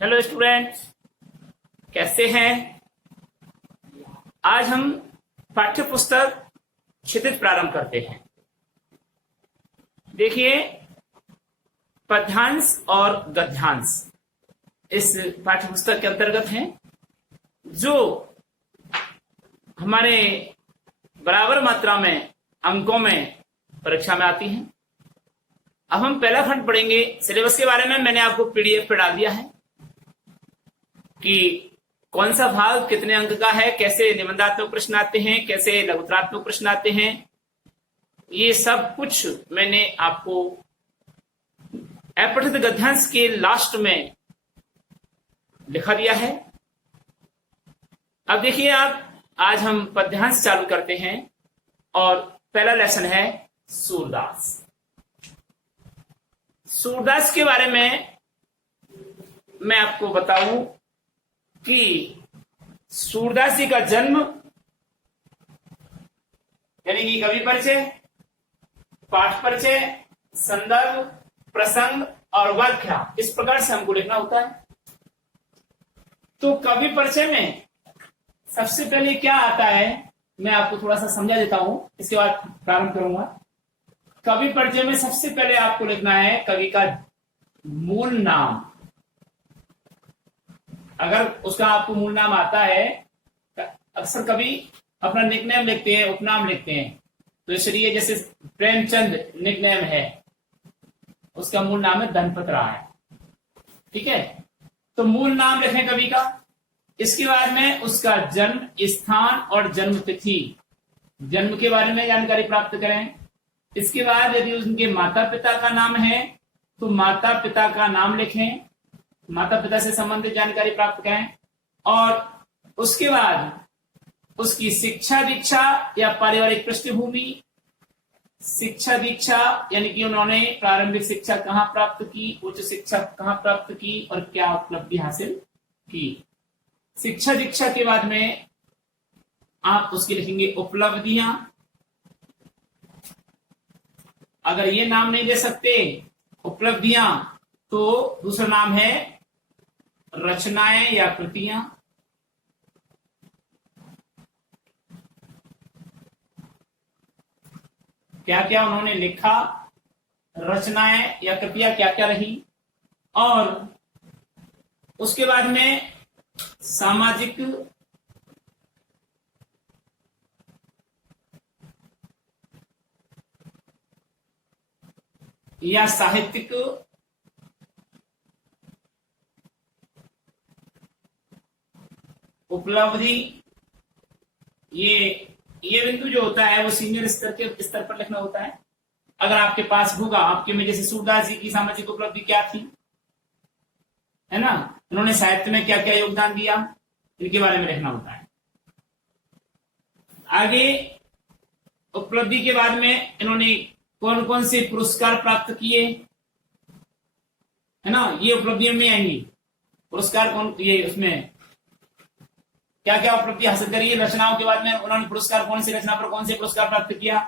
Hello students, कैसे हैं। आज हम पाठ्य पुस्तक क्षितिज प्रारंभ करते हैं। देखिए, पद्यांश और गद्यांश इस पाठ्य पुस्तक के अंतर्गत हैं, जो हमारे बराबर मात्रा में अंकों में परीक्षा में आती हैं। अब हम पहला खंड पढ़ेंगे। सिलेबस के बारे में मैंने आपको पीडीएफ पे डाल दिया है कि कौन सा भाग कितने अंक का है, कैसे निबंधात्मक प्रश्न आते हैं, कैसे लघुत्तरात्मक प्रश्न आते हैं, ये सब कुछ मैंने आपको अपठित गद्यांश के लास्ट में लिखा दिया है। अब देखिए आप, आज हम पद्यांश चालू करते हैं और पहला लेसन है सूरदास। सूरदास के बारे में मैं आपको बताऊं कि सूरदास जी का जन्म यानी कि कवि परिचय, पाठ परिचय, संदर्भ, प्रसंग और व्याख्या, इस प्रकार से हमको लिखना होता है। तो कवि परिचय में सबसे पहले क्या आता है, मैं आपको थोड़ा सा समझा देता हूं, इसके बाद प्रारंभ करूंगा। कवि परिचय में सबसे पहले आपको लिखना है कवि का मूल नाम। अगर उसका आपको मूल नाम आता है, अक्सर कभी अपना निकनेम लिखते हैं, उपनाम लिखते हैं, तो इसलिए जैसे प्रेमचंद निकनेम है, उसका मूल नाम है धनपत राय। ठीक है, तो मूल नाम लिखें कवि का। इसके बाद में उसका जन्म स्थान और जन्म तिथि, जन्म के बारे में जानकारी प्राप्त करें। इसके बाद यदि उनके माता पिता का नाम है तो माता पिता का नाम लिखें, माता पिता से संबंधित जानकारी प्राप्त करें। और उसके बाद उसकी शिक्षा दीक्षा या पारिवारिक पृष्ठभूमि, शिक्षा दीक्षा यानी कि उन्होंने प्रारंभिक शिक्षा कहां प्राप्त की, उच्च शिक्षा कहां प्राप्त की और क्या उपलब्धि हासिल की। शिक्षा दीक्षा के बाद में आप उसके लिखेंगे उपलब्धियां। अगर ये नाम नहीं दे सकते उपलब्धियां, तो दूसरा नाम है रचनाएं या कृतियां। क्या क्या उन्होंने लिखा, रचनाएं या कृतियां क्या क्या रही। और उसके बाद में सामाजिक या साहित्यिक उपलब्धि, ये बिंदु जो होता है वो सीनियर स्तर पर लिखना होता है। अगर आपके पास होगा, आपके में जैसे सूरदास जी की सामाजिक उपलब्धि क्या थी, है ना, उन्होंने साहित्य में क्या क्या योगदान दिया, इनके बारे में लिखना होता है। आगे उपलब्धि के बाद में इन्होंने कौन कौन से पुरस्कार प्राप्त किए, है ना, ये उपलब्धियों में आएंगी। पुरस्कार कौन, ये उसमें क्या क्या उपलब्धि हासिल करी है। रचनाओं के बाद में उन्होंने पुरस्कार, कौन सी रचना पर कौन से पुरस्कार प्राप्त किया।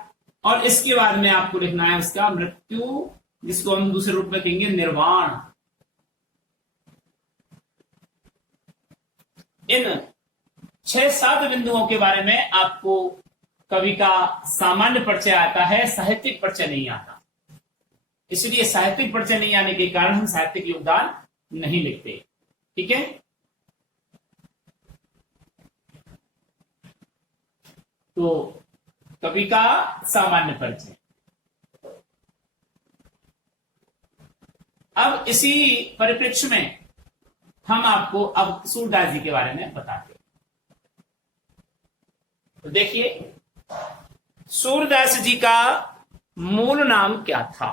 और इसके बाद में आपको लिखना है उसका मृत्यु, जिसको हम दूसरे रूप में कहेंगे निर्वाण। इन 6-7 बिंदुओं के बारे में आपको कवि का सामान्य परिचय आता है, साहित्यिक परिचय नहीं आता। इसलिए साहित्यिक परिचय नहीं आने के कारण हम साहित्यिक योगदान नहीं लिखते। ठीक है, तो कवि का सामान्य परिचय। अब इसी परिप्रेक्ष्य में हम आपको अब सूरदास जी के बारे में बताते हैं। तो देखिए, सूरदास जी का मूल नाम क्या था।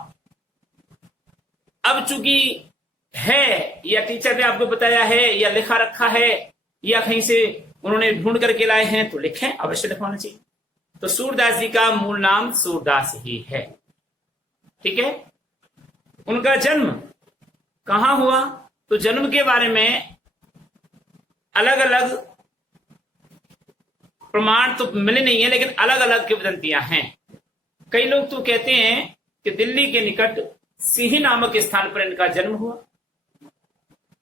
अब चूंकि है, या टीचर ने आपको बताया है, या लिखा रखा है, या कहीं से उन्होंने ढूंढ करके लाए हैं, तो लिखें, अवश्य लिखवाना चाहिए। तो सूरदास जी का मूल नाम सूरदास ही है। ठीक है, उनका जन्म कहां हुआ, तो जन्म के बारे में अलग अलग प्रमाण तो मिले नहीं है, लेकिन अलग अलग किंवदंतियां हैं। कई लोग तो कहते हैं कि दिल्ली के निकट सिही नामक स्थान पर इनका जन्म हुआ।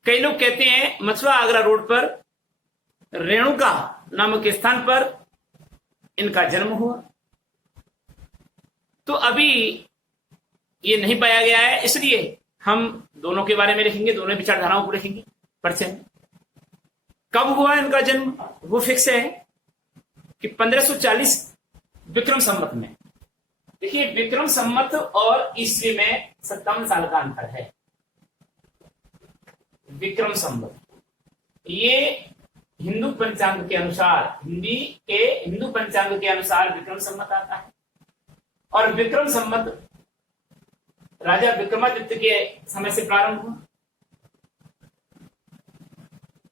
कई लोग कहते हैं मथुरा आगरा रोड पर रेणुका नामक स्थान पर इनका जन्म हुआ। तो अभी ये नहीं पाया गया है, इसलिए हम दोनों के बारे में लिखेंगे, दोनों विचारधाराओं को लिखेंगे परिचय में। कब हुआ इनका जन्म वो फिक्स है कि 1540 विक्रम संवत में। देखिए विक्रम संवत और ईस्वी में 57 साल का अंतर है। विक्रम संवत ये हिंदू पंचांग के अनुसार, हिंदू पंचांग के अनुसार विक्रम संवत आता है। और विक्रम संवत राजा विक्रमादित्य के समय से प्रारंभ हुआ।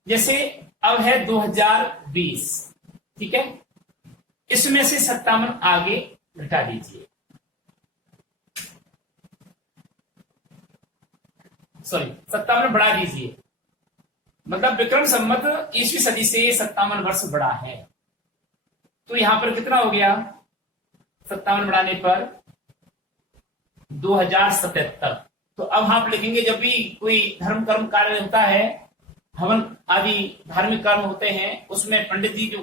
जैसे अब है 2020, ठीक है, इसमें से 57 आगे घटा दीजिए, सॉरी 57 बढ़ा दीजिए, मतलब विक्रम संवत ईस्वी सदी से 57 वर्ष बड़ा है। तो यहां पर कितना हो गया, 57 बढ़ाने पर 2077। तो अब आप लिखेंगे जब भी कोई धर्म कर्म कार्य होता है, हवन आदि धार्मिक कर्म होते हैं, उसमें पंडित जी जो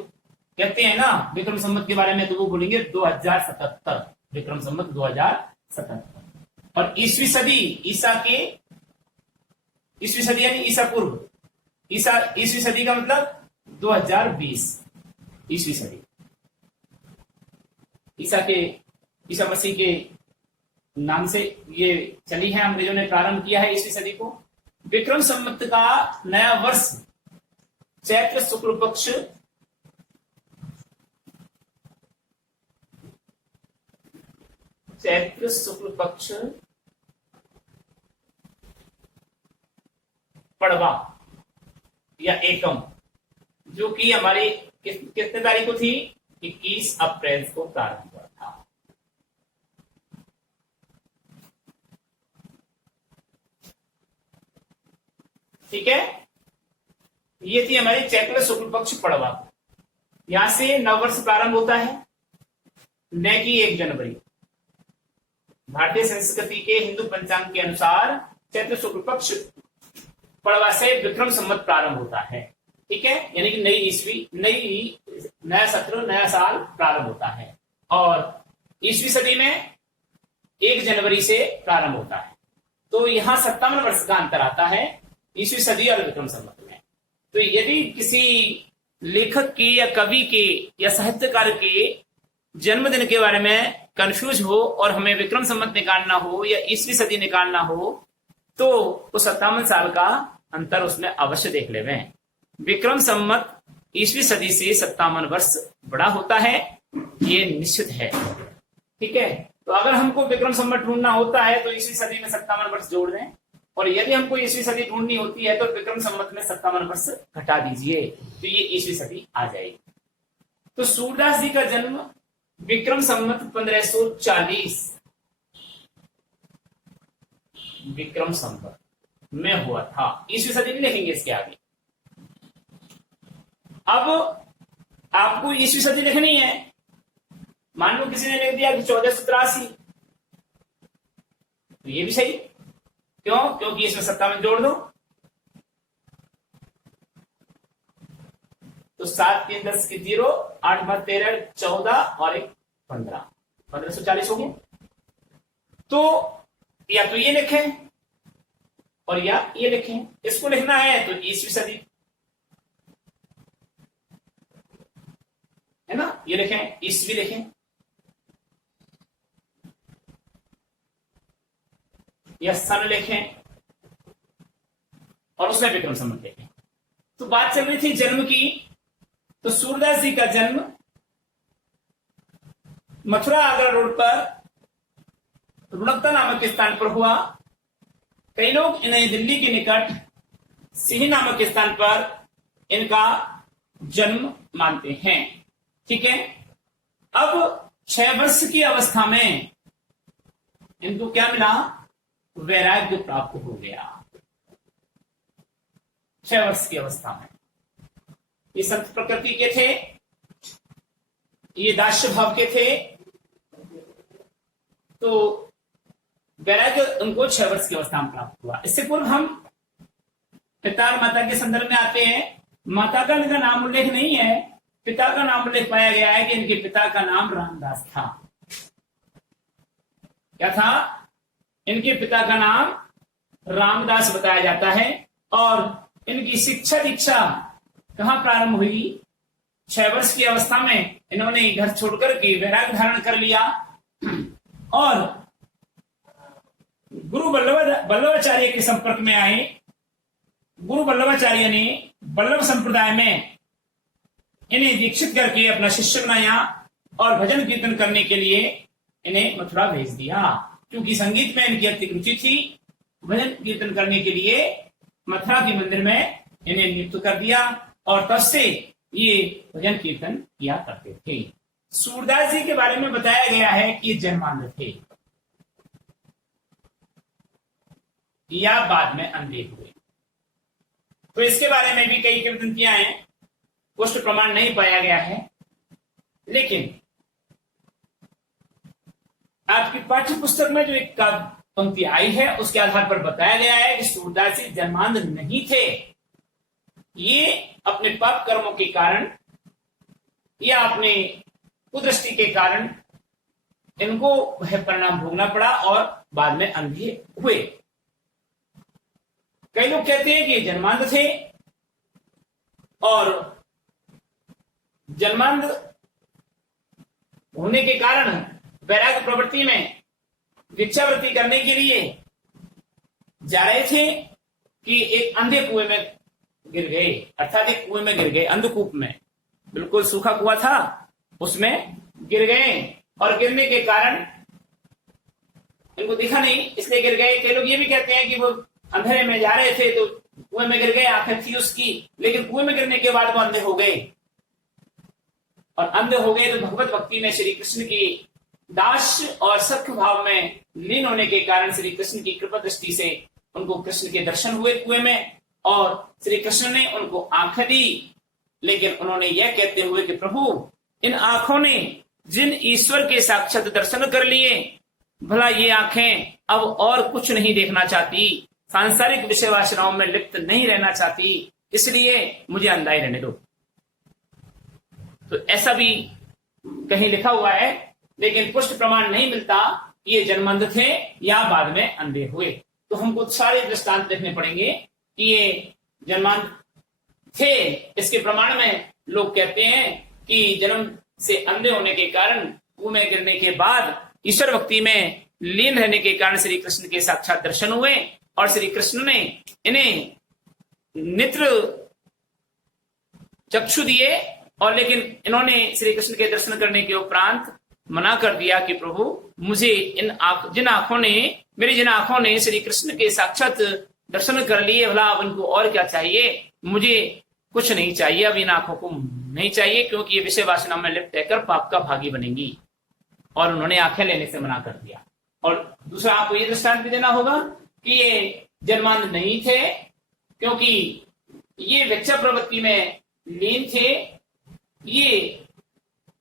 कहते हैं ना विक्रम संवत के बारे में, तो वो बोलेंगे 2077, विक्रम संवत 2077। और ईस्वी सदी, ईस्वी सदी यानी ईसा पूर्व, ईस्वी सदी का मतलब 2020 ईस्वी सदी। ईसा मसीह के नाम से ये चली है, अंग्रेजों ने प्रारंभ किया है ईस्वी सदी को। विक्रम संवत का नया वर्ष चैत्र शुक्ल पक्ष पड़वा या एकम, जो कि हमारी कितने तारीख को थी, 21 अप्रैल को प्रारंभ हुआ था। ठीक है, ये थी हमारी चैत्र शुक्ल पक्ष पड़वा। यहां से नववर्ष प्रारंभ होता है, न कि 1 जनवरी। भारतीय संस्कृति के हिंदू पंचांग के अनुसार चैत्र शुक्ल पक्ष पड़वा से विक्रम संवत प्रारंभ होता है। ठीक है, यानी कि नई ईस्वी, नया सत्र, नया साल प्रारंभ होता है। और ईस्वी सदी में 1 जनवरी से प्रारंभ होता है। तो यहां 57 वर्ष का अंतर आता है ईस्वी सदी और विक्रम संवत में। तो यदि किसी लेखक के या कवि के या साहित्यकार के जन्मदिन के बारे में कंफ्यूज हो और हमें विक्रम संवत निकालना हो या ईस्वी सदी निकालना हो, तो उस 57 साल का अंतर उसमें अवश्य देख लेवे। विक्रम संवत ईस्वी सदी से 57 वर्ष बड़ा होता है, ये निश्चित है। ठीक है, तो अगर हमको विक्रम संवत ढूंढना होता है तो ईस्वी सदी में 57 वर्ष जोड़ दें, और यदि हमको ईस्वी सदी ढूंढनी होती है तो विक्रम संवत में 57 वर्ष घटा दीजिए, तो ये ईस्वी सदी आ जाएगी। तो सूरदास जी का जन्म विक्रम संवत 1540 विक्रम संवत में हुआ था। ईस्वी सदी नहीं लिखेंगे इसके आगे। अब आपको ईस्वी सदी लिखनी है। मान लो किसी ने लिख दिया कि 1483, तो ये भी सही। क्यों? क्योंकि इसमें 57 जोड़ दो, तो 7 3 10 की 0, 8 5 13 14 और 1 15, 1540 हो गया। तो या तो ये लिखें और या ये लिखें। इसको लिखना है तो ईस्वी सदी, है ना, ये लिखें, ईस्वी लिखें, या सन लिखें और उसमें विक्रम संवत लिखें। तो बात चल रही थी जन्म की। तो सूरदास जी का जन्म मथुरा आगरा रोड पर रुणकता नामक स्थान पर हुआ। कई लोग इन्हें दिल्ली के निकट सिही नामक स्थान पर इनका जन्म मानते हैं। ठीक है, अब 6 वर्ष की अवस्था में इनको क्या मिला? वैराग्य प्राप्त हो गया। 6 वर्ष की अवस्था में ये संत प्रकृति के थे, ये दास्य भाव के थे। तो वैराग्य उनको 6 वर्ष की अवस्था में प्राप्त हुआ। इससे पूर्व हम पिता और माता के संदर्भ में आते हैं। माता का इनका नाम उल्लेख नहीं है, पिता का नाम उल्लेख पाया गया है कि इनके पिता का नाम रामदास था। क्या था? इनके पिता का नाम रामदास बताया जाता है। और इनकी शिक्षा दीक्षा कहां प्रारंभ हुई? 6 वर्ष की अवस्था में इन्होंने घर छोड़कर के वैराग्य धारण कर लिया और गुरु वल्लभाचार्य के संपर्क में आए। गुरु वल्लभाचार्य ने वल्लभ संप्रदाय में इन्हें दीक्षित करके अपना शिष्य बनाया और भजन कीर्तन करने के लिए इन्हें मथुरा भेज दिया। क्योंकि संगीत में इनकी अत्यधिक रुचि थी, भजन कीर्तन करने के लिए मथुरा के मंदिर में इन्हें नियुक्त कर दिया और तब से ये भजन कीर्तन किया करते थे। सूरदास जी के बारे में बताया गया है कि जन्मांध थे या बाद में अंधे हुए। तो इसके बारे में भी कई किंवदंतियां हैं, पुष्ट प्रमाण नहीं पाया गया है। लेकिन आपकी पाठ्य पुस्तक में जो एक पंक्ति आई है उसके आधार पर बताया गया है कि सूरदास जी जन्मांध नहीं थे। ये अपने पाप कर्मों के कारण या अपने कुदृष्टि के कारण इनको वह परिणाम भोगना पड़ा और बाद में अंधे हुए। कई लोग कहते हैं कि जन्मांध थे और जन्मांध होने के कारण वैराग्य प्रवृत्ति में भिक्षावृत्ति करने के लिए जा रहे थे कि एक अंधे कुएं में गिर गए, अर्थात एक कुएं में गिर गए, अंधकूप में, बिल्कुल सूखा कुआं था उसमें गिर गए और गिरने के कारण इनको दिखा नहीं इसलिए गिर गए। कई लोग ये भी कहते हैं कि वो अंधेरे में जा रहे थे तो कुएं में गिर गए, आंखें थी उसकी, लेकिन कुएं में गिरने के बाद वो अंधे हो गए और अंधे हो गए तो भगवत भक्ति में श्री कृष्ण की दास और सख्य भाव में लीन होने के कारण श्री कृष्ण की कृपा दृष्टि से उनको कृष्ण के दर्शन हुए कुएं में और श्री कृष्ण ने उनको आंखें दी। लेकिन उन्होंने यह कहते हुए कि प्रभु इन आंखों ने जिन ईश्वर के साक्षात दर्शन कर लिए, भला ये आंखें अब और कुछ नहीं देखना चाहती, सांसारिक विषय वासनाओं में लिप्त नहीं रहना चाहती, इसलिए मुझे अंधा ही रहने दो। तो ऐसा भी कहीं लिखा हुआ है, लेकिन पुष्ट प्रमाण नहीं मिलता कि ये जन्मांध थे या बाद में अंधे हुए। तो हमको सारे दृष्टांत देखने पड़ेंगे कि ये जन्मांध थे। इसके प्रमाण में लोग कहते हैं कि जन्म से अंधे होने के कारण, कुएं में गिरने के बाद ईश्वर भक्ति में लीन रहने के कारण श्री कृष्ण के साक्षात दर्शन हुए और श्री कृष्ण ने इन्हें नेत्र चक्षु दिए और लेकिन इन्होंने श्री कृष्ण के दर्शन करने के उपरांत मना कर दिया कि प्रभु मुझे जिन आंखों ने श्री कृष्ण के साक्षात दर्शन कर लिए, भला अब उनको और क्या चाहिए, मुझे कुछ नहीं चाहिए, अब इन आंखों को नहीं चाहिए, क्योंकि ये विषय वासना में लिप्त रहकर पाप का भागी बनेंगी। और उन्होंने आंखें लेने से मना कर दिया। और दूसरा आपको ये दृष्टांत भी देना होगा कि ये जन्मांध नहीं थे, क्योंकि ये भिक्षा प्रवृत्ति में लीन थे। ये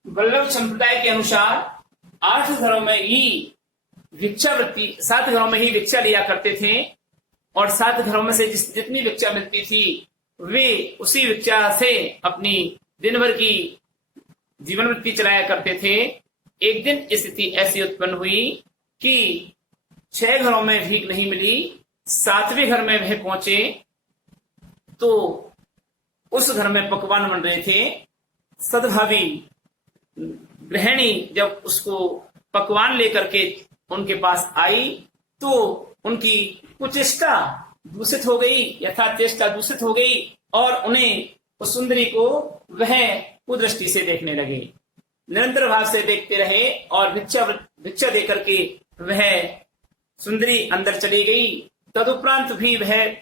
वल्लभ संप्रदाय के अनुसार 8 घरों में ही भिक्षावृत्ति, 7 घरों में ही भिक्षा लिया करते थे और 7 घरों में से जितनी भिक्षा मिलती थी वे उसी भिक्षा से अपनी दिन भर की जीवन वृत्ति चलाया करते थे। एक दिन स्थिति ऐसी उत्पन्न हुई कि 6 घरों में भीख नहीं मिली, 7वें घर में वह पहुंचे तो उस घर में पकवान बन रहे थे। सद्भावी गृहिणी जब उसको पकवान लेकर के उनके पास आई तो उनकी कुचेष्टा दूषित हो गई, यथार्थ चेष्टा दूषित हो गई और उन्हें उस सुंदरी को वह कुदृष्टि से देखने लगे। निरंतर भाव से देखते रहे और भिक्षा देकर के वह सुंदरी अंदर चली गई। तदुपरांत भी वह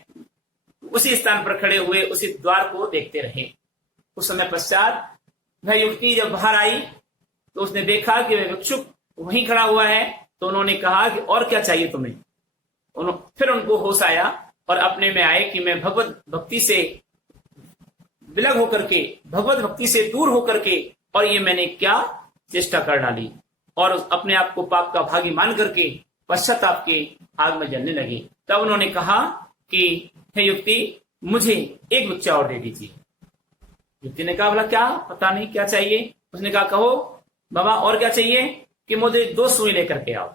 उसी स्थान पर खड़े हुए उसी द्वार को देखते रहे। उस समय पश्चात वह युवती जब बाहर आई तो उसने देखा कि वह भिक्षुक वहीं खड़ा हुआ है, तो उन्होंने कहा कि और क्या चाहिए तुम्हें। फिर उनको होश आया और अपने में आए कि मैं भगवत भक्ति से विलग होकर के, भगवत भक्ति से दूर होकर के और ये मैंने क्या चेष्टा कर डाली, और अपने आप को पाप का भागी मान करके पश्चाताप के आग में जलने लगे। तब उन्होंने कहा कि हे युक्ति, मुझे एक बच्चा और दे दीजिए। युवती ने कहा, बोला क्या, पता नहीं क्या चाहिए। उसने कहा, कहो बाबा और क्या चाहिए, कि मुझे 2 सुई लेकर के आओ।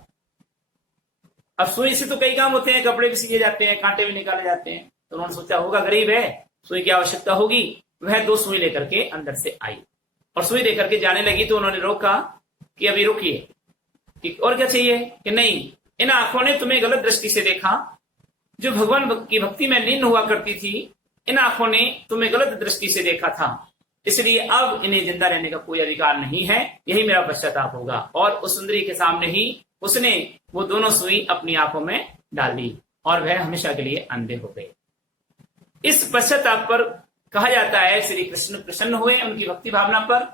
अब सुई से तो कई काम होते हैं, कपड़े भी सिले जाते हैं, कांटे भी निकाले जाते हैं। तो उन्होंने सोचा होगा गरीब है, सुई की आवश्यकता होगी। वह 2 सुई लेकर के अंदर से आई और सुई लेकर के जाने लगी। तो उन्होंने रोका कि अभी रुकिए, कि और क्या चाहिए, कि नहीं, इन आंखों ने तुम्हें गलत दृष्टि से देखा। जो भगवान की भक्ति में लीन हुआ करती थी, इन आंखों ने तुम्हें गलत दृष्टि से देखा था, इसलिए अब इन्हें जिंदा रहने का कोई अधिकार नहीं है। यही मेरा पश्चाताप होगा। और उस सुंदरी के सामने ही उसने वो दोनों सुई अपनी आंखों में डाल दी और वह हमेशा के लिए अंधे हो गए। इस पश्चाताप पर कहा जाता है श्री कृष्ण प्रसन्न हुए उनकी भक्ति भावना पर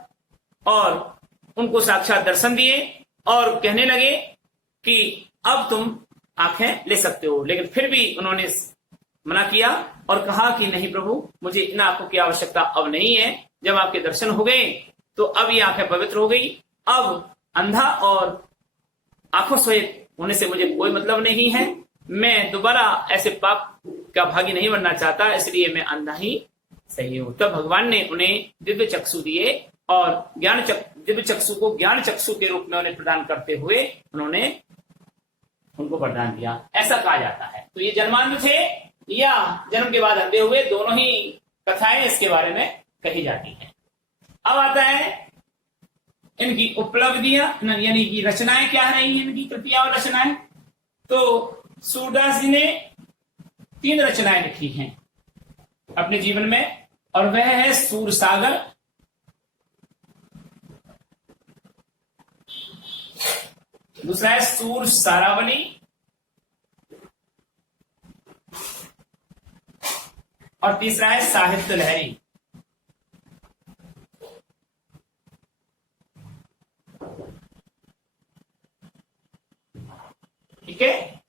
और उनको साक्षात दर्शन दिए और कहने लगे कि अब तुम आंखें ले सकते हो। लेकिन फिर भी उन्होंने मना किया और कहा कि नहीं प्रभु, मुझे इन आंखों की आवश्यकता अब नहीं है। जब आपके दर्शन हो गए तो अब ये आंखें पवित्र हो गई। अब अंधा और आंखों सहित होने से मुझे कोई मतलब नहीं है। मैं दोबारा ऐसे पाप का भागी नहीं बनना चाहता, इसलिए मैं अंधा ही सही हूं। तब भगवान ने उन्हें दिव्य चक्षु दिए और दिव्य चक्षु को ज्ञान चक्षु के रूप में उन्हें प्रदान करते हुए उन्होंने उनको वरदान दिया, ऐसा कहा जाता है। तो ये जन्मांध थे या जन्म के बाद अंधे हुए, दोनों ही कथाएं इसके बारे में कही जाती हैं। अब आता है इनकी उपलब्धियां, यानी कि रचनाएं क्या है, इनकी कृतियां और रचनाएं। तो सूरदास जी ने 3 रचनाएं लिखी हैं अपने जीवन में, और वह है सूर सागर, दूसरा है सूर सारावली और तीसरा है साहित्य लहरी। ठीक है,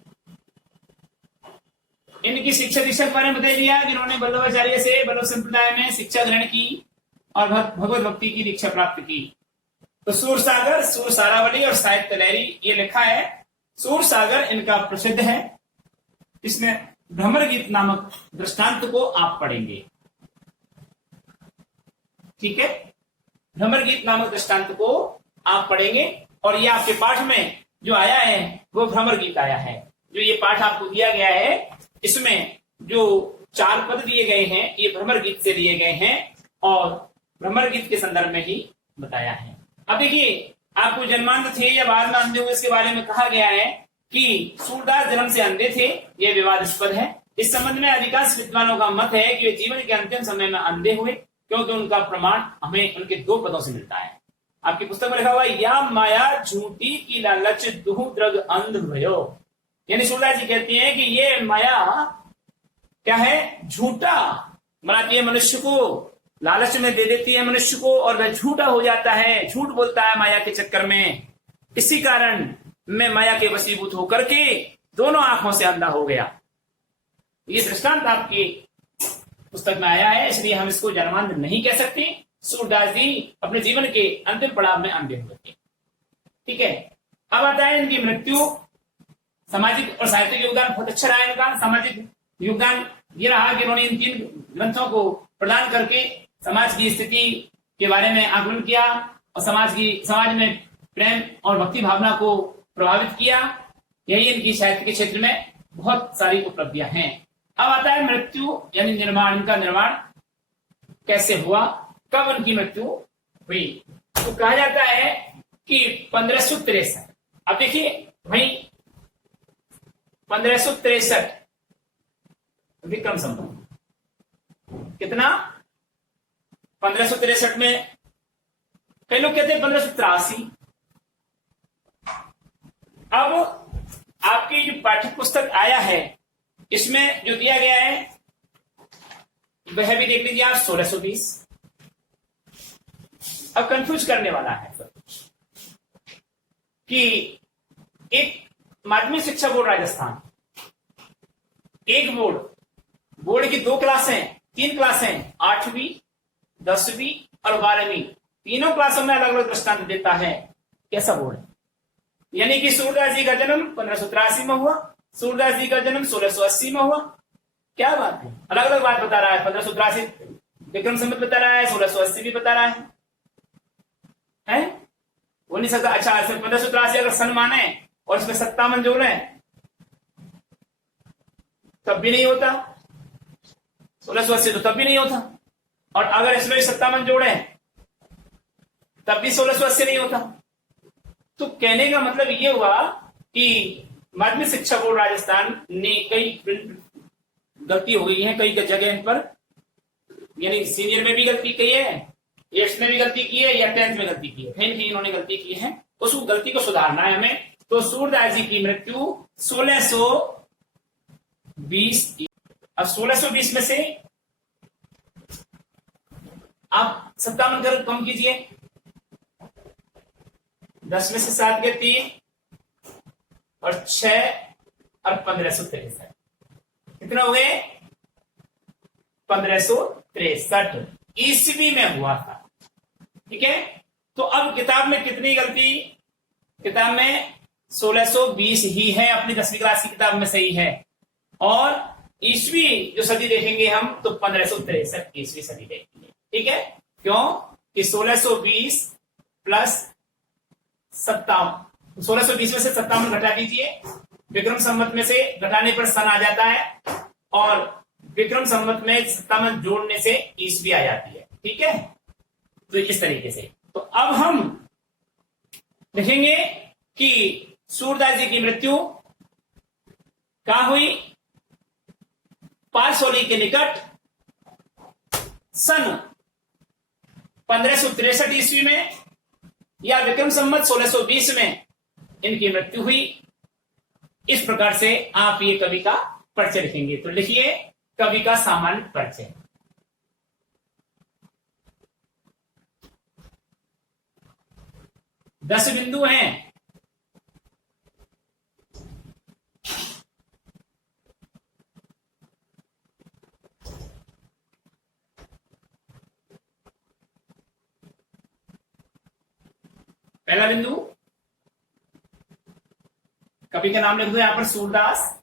इनकी शिक्षा दीक्षा के बारे में बता दिया कि इन्होंने वल्लभाचार्य से वल्लभ संप्रदाय में शिक्षा ग्रहण की और भगवत भक्ति की दीक्षा प्राप्त की। तो सूर सागर, सूर सारावली और साहित्य लहरी ये लिखा है। सूर सागर इनका प्रसिद्ध है। इसमें भ्रमर गीत नामक दृष्टांत को आप पढ़ेंगे। ठीक है, भ्रमर गीत नामक दृष्टांत को आप पढ़ेंगे और ये आपके पाठ में जो आया है वो भ्रमर गीत आया है। जो ये पाठ आपको दिया गया है, इसमें जो 4 पद दिए गए हैं ये भ्रमर गीत से लिए गए हैं और भ्रमर गीत के संदर्भ में ही बताया है। अब देखिए, आपको जन्मांध थे या बाद में अंधे हुए इसके बारे में कहा गया है कि सूरदास जन्म से अंधे थे, यह विवादास्पद है। इस संबंध में अधिकांश विद्वानों का मत है कि वे जीवन के अंतिम समय में अंधे हुए, क्योंकि उनका प्रमाण हमें उनके 2 पदों से मिलता है। आपकी पुस्तक में लिखा हुआ है, या माया झूठी की लालच दुहु द्रग अंध भयो। यानी सूरदास जी कहते हैं कि ये माया क्या है, झूठा बनाती है मनुष्य को, लालच में दे देती है मनुष्य को और वह झूठा हो जाता है, झूठ बोलता है माया के चक्कर में। इसी कारण मैं माया के वशीभूत होकर के दोनों आंखों से अंधा हो गया। ये दृष्टांत आपकी पुस्तक में आया है, इसलिए हम इसको जन्मांध नहीं कह सकते। सूरदास जी अपने जीवन के अंतिम पड़ाव में अंधे हुए थे। ठीक है, अब आता है इनकी मृत्यु। सामाजिक और साहित्यिक योगदान बहुत अच्छा रहा इनका। सामाजिक योगदान ये रहा कि उन्होंने इन 3 ग्रंथों को प्रदान करके समाज की स्थिति के बारे में आकलन किया और समाज में प्रेम और भक्ति भावना को प्रभावित किया। यही इनकी साहित्य के क्षेत्र में बहुत सारी उपलब्धियां हैं। अब आता है मृत्यु, यानी निर्माण। इनका निर्माण कैसे हुआ, कब उनकी मृत्यु हुई। तो कहा जाता है कि 1563। अब देखिए भाई, 1563 विक्रम संवत कितना, 1563 में, कई लोग कहते हैं 1583। अब आपकी जो पाठ्य पुस्तक आया है इसमें जो दिया गया है वह भी देख लीजिए आप, 1620। अब कंफ्यूज करने वाला है कि एक माध्यमिक शिक्षा बोर्ड राजस्थान, एक बोर्ड की 2 क्लासें, 3 क्लासें, 8वीं, 10वीं और 12वीं, तीनों क्लासों में अलग अलग दृष्टांत देता है। कैसा बोर्ड है? यानी कि सूरदास जी का जन्म 1583 में हुआ, सूरदास जी का जन्म 1680 में हुआ। क्या बात है, अलग अलग बात बता रहा है। 1583 विक्रम संवत बता रहा है, 1680 भी बता रहा है? हो नहीं सकता। अच्छा 1583 अगर सन माने और इसमें 57 जोड़ रहे हैं तब भी नहीं होता, 1680 तो तब भी नहीं होता, और अगर इसमें 57 जोड़े तब भी 1680 नहीं होता। तो कहने का मतलब ये हुआ कि माध्यमिक शिक्षा बोर्ड राजस्थान ने कई गलती हो गई है कई जगह इन पर, यानी सीनियर में भी गलती की है, 8th में भी गलती की है, या 10th में गलती की है, कहीं कहीं इन्होंने गलती की है, उस गलती को सुधारना है हमें। तो सूरदास जी की मृत्यु 1620। अब 1620 में से आप 57 कर कम कीजिए, 10 में से 7 के 3 और 6 और 1563 कितने हो गए? 1563 ईस्वी में हुआ था। ठीक है, तो अब किताब में कितनी गलती? किताब में 1620 ही है, अपनी 10वीं क्लास की किताब में सही है, और ईस्वी जो सदी देखेंगे हम तो 1563 ईस्वी सदी देखेंगे। ठीक है, क्यों कि 1620 प्लस 57, 1620 में से 57 घटा दीजिए, विक्रम संवत में से घटाने पर सन आ जाता है, और विक्रम संवत में 57 जोड़ने से ईस्वी आ जाती है। ठीक है, तो इस तरीके से। तो अब हम देखेंगे कि सूरदास जी की मृत्यु कहां हुई? पारसोली के निकट सन 1563 ईस्वी में, या विक्रम संवत 1620 में इनकी मृत्यु हुई। इस प्रकार से आप ये कवि का परिचय लिखेंगे। तो लिखिए कवि का सामान्य परिचय। दस बिंदु हैं। पहला बिंदु, कवि का नाम लिख दो यहां पर सूरदास।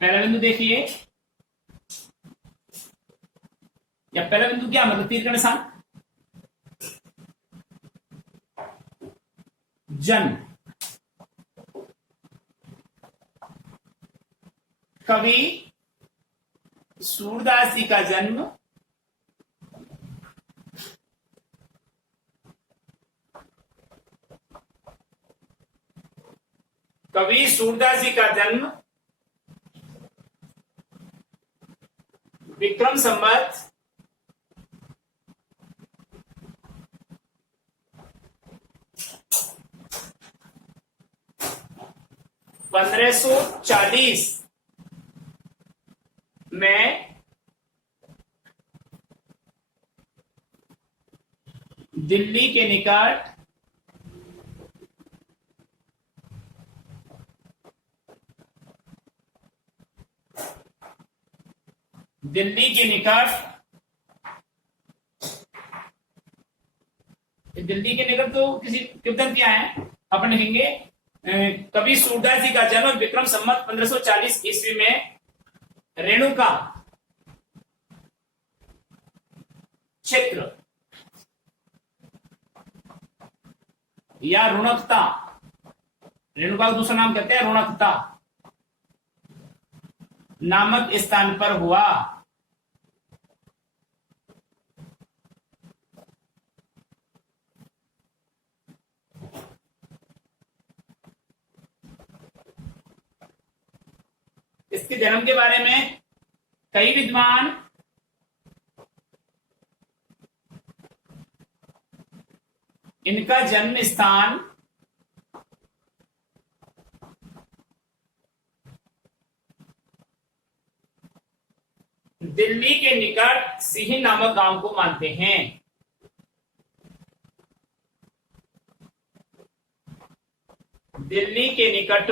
पहला बिंदु देखिए, या पहला बिंदु क्या मतलब? तीर का निशान, जन्म। कवि सूरदास जी का जन्म कवि सूरदास जी का जन्म विक्रम संवत 1540 में दिल्ली के निकट दिल्ली के निकट तो किसी किधर क्या है अपन लिखेंगे। कवि सूरदास जी का जन्म विक्रम संवत 1540 ईस्वी में रेणुका क्षेत्र या रुणकता, रेणुका का दूसरा नाम कहते हैं रुणकता नामक स्थान पर हुआ। इसके जन्म के बारे में कई विद्वान इनका जन्म स्थान दिल्ली के निकट सिही नामक गांव को मानते हैं। दिल्ली के निकट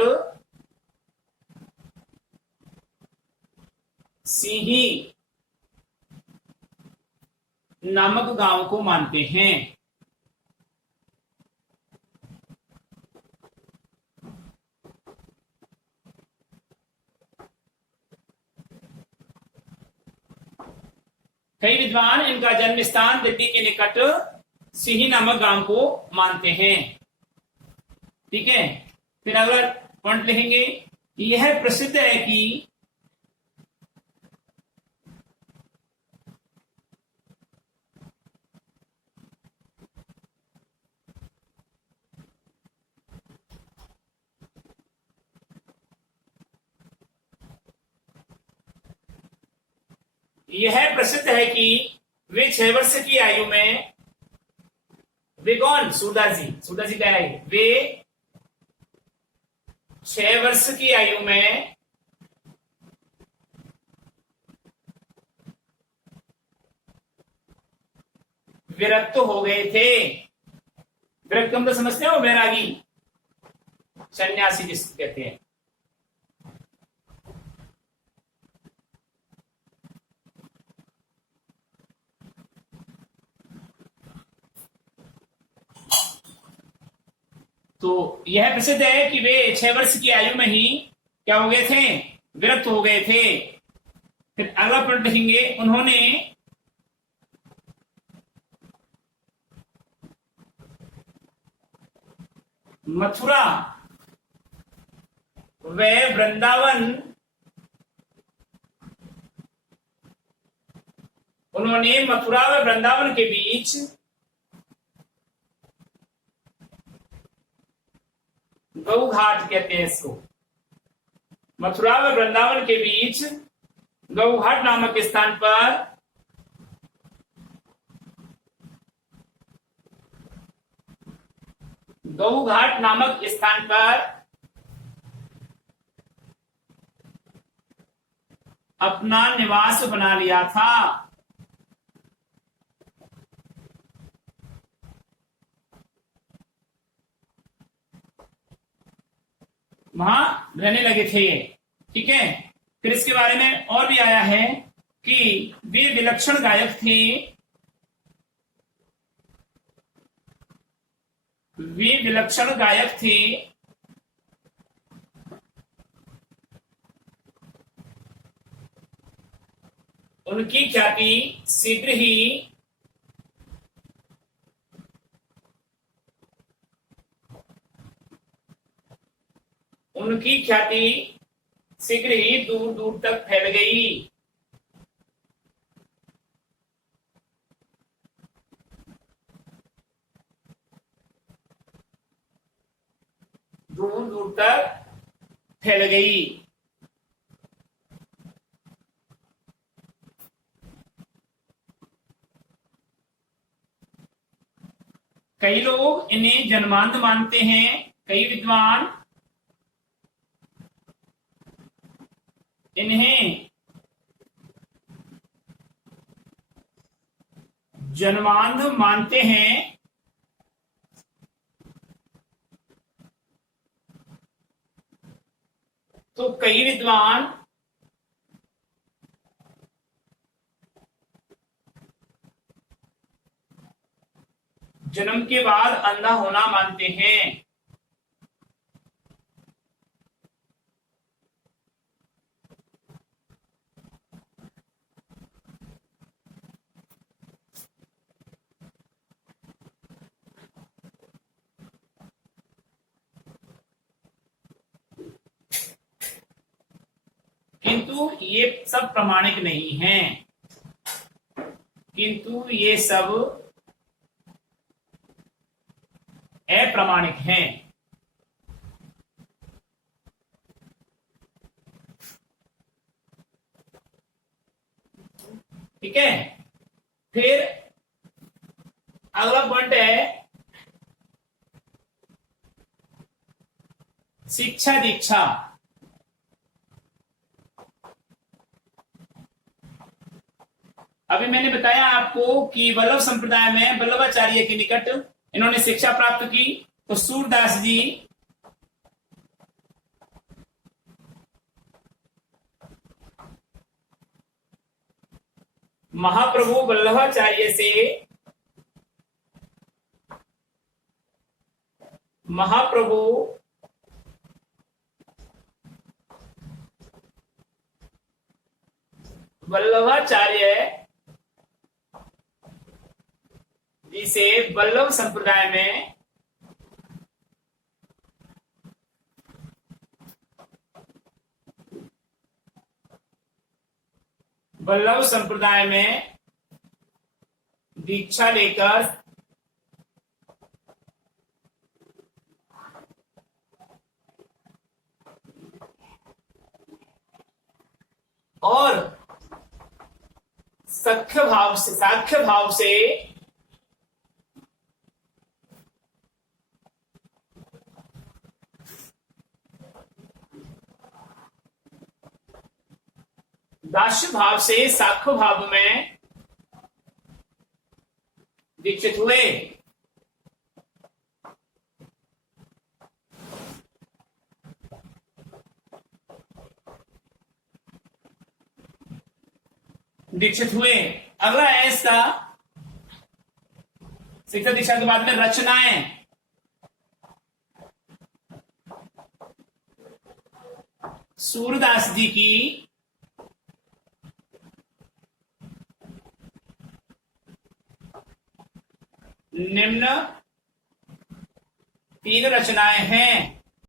सिही नामक गांव को मानते हैं। कई विद्वान इनका जन्म स्थान दिल्ली के निकट सिही नामक गांव को मानते हैं। ठीक है, फिर अगला पॉइंट लिखेंगे, यह प्रसिद्ध है कि यह प्रसिद्ध है कि वे 6 वर्ष की आयु में, वे कौन, सूरदास जी कह रहे हैं, वे 6 वर्ष की आयु में विरक्त हो गए थे। विरक्त हम तो समझते हो, वैरागी, सन्यासी जिसको कहते हैं। तो यह प्रसिद्ध है कि वे 6 वर्ष की आयु में ही क्या हो गए थे, विरक्त हो गए थे। फिर अगला पॉइंट लिखेंगे, उन्होंने मथुरा व वृंदावन, उन्होंने मथुरा व वृंदावन के बीच गौ घाट कहते हैं इसको, मथुरा व वृंदावन के बीच गौ घाट नामक स्थान पर गौ घाट नामक स्थान पर अपना निवास बना लिया था। वहां रहने लगे थे ये। ठीक है, फिर इसके बारे में और भी आया है कि वे विलक्षण गायक थे, वे विलक्षण गायक थे, उनकी ख्याति शीघ्र ही उनकी ख्याति शीघ्र ही दूर दूर तक फैल गई। दूर दूर तक फैल गई। कई लोग इन्हें जन्मांध मानते हैं, कई विद्वान इन्हें जन्मांध मानते हैं, तो कई विद्वान जन्म के बाद अंधा होना मानते हैं। किंतु ये सब प्रमाणिक नहीं है, किंतु ये सब अप्रमाणिक हैं। ठीक है, फिर अगला पॉइंट है शिक्षा दीक्षा। अभी मैंने बताया आपको कि वल्लभ संप्रदाय में वल्लभाचार्य के निकट इन्होंने शिक्षा प्राप्त की। तो सूरदास जी महाप्रभु वल्लभाचार्य से महाप्रभु वल्लभाचार्य जिसे वल्लभ संप्रदाय में दीक्षा लेकर और साख्य भाव से दास्य भाव से साख्य भाव में दीक्षित हुए। अगला है इसका शिक्षा दीक्षा के बाद में रचनाएं। सूरदास जी की निम्न 3 रचनाएं हैं।